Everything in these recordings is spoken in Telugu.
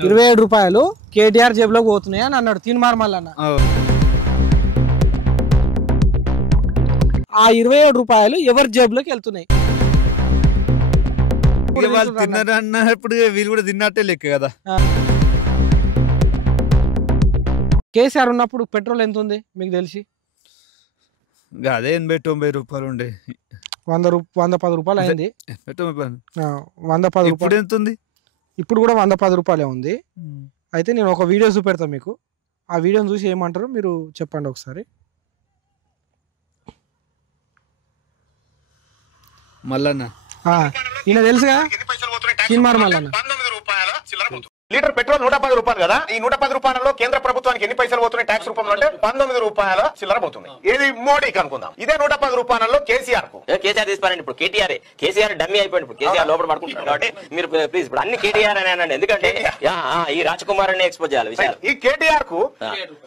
27 రూపాయలు కేటీఆర్ జేబులోకి పోతున్నాయి అని అన్నాడు తీన్మార్ మల్లన్న. ఆ 27 రూపాయలు ఎవరి జేబులోకి వెళ్తున్నాయి? వాళ్ళు తిన్నారు అన్నప్పుడు వీళ్ళు కూడా తిన్నట్టే లెక్క కదా. కేసీఆర్ ఉన్నప్పుడు పెట్రోల్ ఎంత ఉంది మీకు తెలిసి? అదే 80-90 రూపాయలు ఉండే, 110 రూపాయలు అయింది. 110 ఇప్పుడు ఎంత ఉంది? ఇప్పుడు కూడా 110 రూపాయలే ఉంది. అయితే నేను ఒక వీడియో చూపెడతాను మీకు, ఆ వీడియోని చూసి ఏమంటారు మీరు చెప్పండి ఒకసారి. మల్లన్న ఈయన తెలుసుగా తీన్మార్ మల్లన్న. లీటర్ పెట్రోల్ 110 రూపాయలు కదా. ఈ 110 రూపాయలలో కేంద్ర ప్రభుత్వానికి ఎన్ని పైసలు పోతున్నాయి ట్యాక్స్ రూపంలో అంటే 19 రూపాయల చిల్లర పోతున్నాయి. ఇది మోడీకి అనుకుందాం. ఇదే 110 రూపాయలలో కేసీఆర్ కు. కేసీఆర్ తీసుకోండి. ఇప్పుడు కేసీఆర్ డమ్మీ అయిపోయింది. ఇప్పుడు కేసీఆర్ లోపల పడుకుంటున్నారు కాబట్టి మీరు ప్లీజ్ ఇప్పుడు అన్ని కేటీఆర్ అని అనండి. ఎందుకంటే ఈ రాజకుమార్ అని ఎక్స్పోజ్ చేయాలి విషయాలు. ఈ కేటీఆర్ కు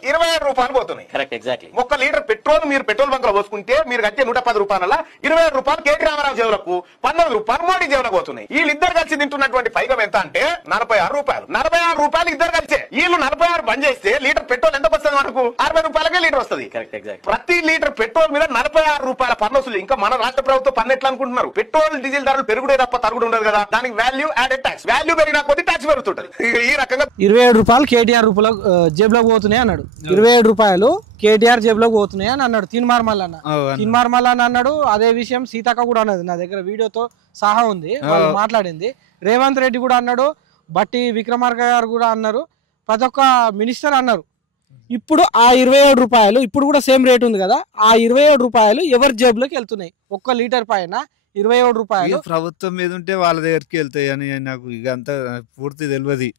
27 రూపాయలు పోతున్నాయి. Correct, exactly. ఒక్క లీటర్ పెట్రోల్ మీరు పెట్రోల్ బంక్ లో పోసుకుంటే మీరు కట్టే 110 రూపాయల 27 రూపాయలు కేటీ రామారావు జేబులకు, 19 రూపాయలు మోడీ జేబులకు పోతున్నాయి. వీళ్ళిద్దరు కలిసి తింటున్నటువంటి పైగం ఎంత అంటే 46 రూపాయలు. 46 రూపాయలు ఇద్దరు కలిసే. వీళ్ళు 46 బంద్ చేస్తే లీటర్ పెట్రోల్ ఎంత వస్తుంది మనకు? 60 రూపాయలకే లీటర్ వస్తుంది. Correct, exact. ప్రతి లీటర్ పెట్రోల్ మీద 46 రూపాయల పన్ను వస్తుంది. ఇంకా మన రాష్ట్ర ప్రభుత్వం పన్ను ఎట్లా అనుకుంటున్నారు? పెట్రోల్ డీజిల్ ధరలు పెరుగుడే తప్ప తరుగుడు ఉండదు కదా. దానికి వాల్యూ యాడెడ్ ట్యాక్స్, వాల్యూ పెరిగినా కొద్ది ట్యాక్స్ పెరుగుతుంటది. ఈ రకంగా 27 రూపాయలు కేటీఆర్ జేబులోకి పోతున్నాయి అన్నాడు. 27 రూపాయలు కేటీఆర్ జేబులోకి పోతున్నాయి అని అన్నాడు తీన్మార్ మల్లన్న. తీన్మార్ మల్లన్న అన్నాడు. అదే విషయం సీతక్క కూడా అన్నది, నా దగ్గర వీడియోతో సహా ఉంది, వాళ్ళు మాట్లాడింది. రేవంత్ రెడ్డి కూడా అన్నాడు, బట్టి విక్రమార్క గారు కూడా అన్నారు, ప్రతి ఒక్క మినిస్టర్ అన్నారు. ఇప్పుడు ఆ 27 రూపాయలు ఇప్పుడు కూడా సేమ్ రేట్ ఉంది కదా, ఆ 27 రూపాయలు ఎవరి జేబులోకి వెళ్తున్నాయి? ఒక్క లీటర్ పైన 27 రూపాయలు ప్రభుత్వం మీద ఉంటే వాళ్ళ దగ్గరికి వెళ్తాయి అని నాకు ఇక అంత పూర్తి తెలియదు.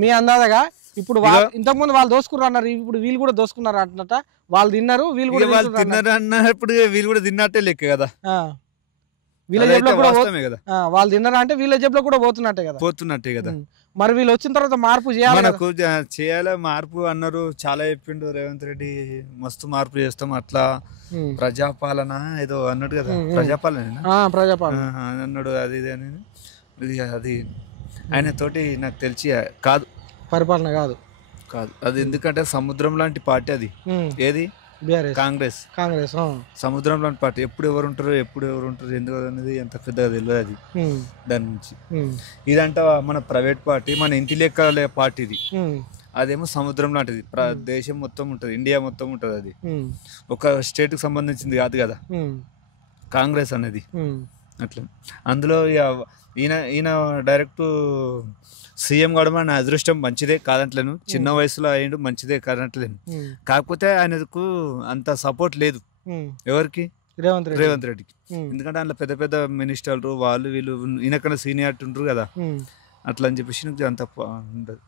మీ అందాదగా ఇప్పుడు ఇంతకుముందు వాళ్ళు దోసుకున్నారు అన్నారు, ఇప్పుడు వీళ్ళు కూడా దోసుకున్నారు అంటున్నట. వాళ్ళు తిన్నారు, వీళ్ళు కూడా తిన్నారు అన్నప్పుడు వీళ్ళు కూడా తిన్నట్టే లెక్క కదా. వీళ్ళ జేబులో కూడా వాళ్ళు తిన్నారా అంటే వీళ్ళ జేబులో కూడా పోతున్నట్టే కదా. మరి వీళ్ళు వచ్చిన తర్వాత మార్పు చేయాలి. మార్పు అన్నారు, చాలా చెప్పిండు రేవంత్ రెడ్డి, మస్తు మార్పు చేస్తాం అట్లా, ప్రజాపాలన ఏదో అన్నాడు కదా. ప్రజాపాలన అన్నాడు. అది ఇది అని అది ఆయన తోటి నాకు తెలిసి కాదు, పరిపాలన కాదు. అది ఎందుకంటే సముద్రం లాంటి పార్టీ అది. ఏది? కాంగ్రెస్. సముద్రం లాంటి పార్టీ. ఎప్పుడు ఎవరు ఉంటారు ఎందుకు అనేది ఎంత పెద్దగా తెలియదు అది. దాని నుంచి ఇదంటే మన ప్రైవేట్ పార్టీ, మన ఇంటి లెక్క పార్టీ ఇది. అదేమో సముద్రం లాంటిది, దేశం మొత్తం ఉంటది, ఇండియా మొత్తం ఉంటది. అది ఒక స్టేట్ కి సంబంధించింది కాదు కదా కాంగ్రెస్ అనేది. అట్లా అందులో ఈయన డైరెక్ట్ సీఎం కావడం నా అదృష్టం, మంచిదే కాదంటలేను. చిన్న వయసులో అయ్యిండు, మంచిదే కాదంటలేను. కాకపోతే ఆయనకు అంత సపోర్ట్ లేదు. ఎవరికి? రేవంత్ రెడ్డికి. ఎందుకంటే అందులో పెద్ద పెద్ద మినిస్టర్లు వాళ్ళు వీళ్ళు ఈయనకన్నా సీనియారిటీ ఉంటారు కదా, అట్లా అని చెప్పేసి అంత ఉండదు.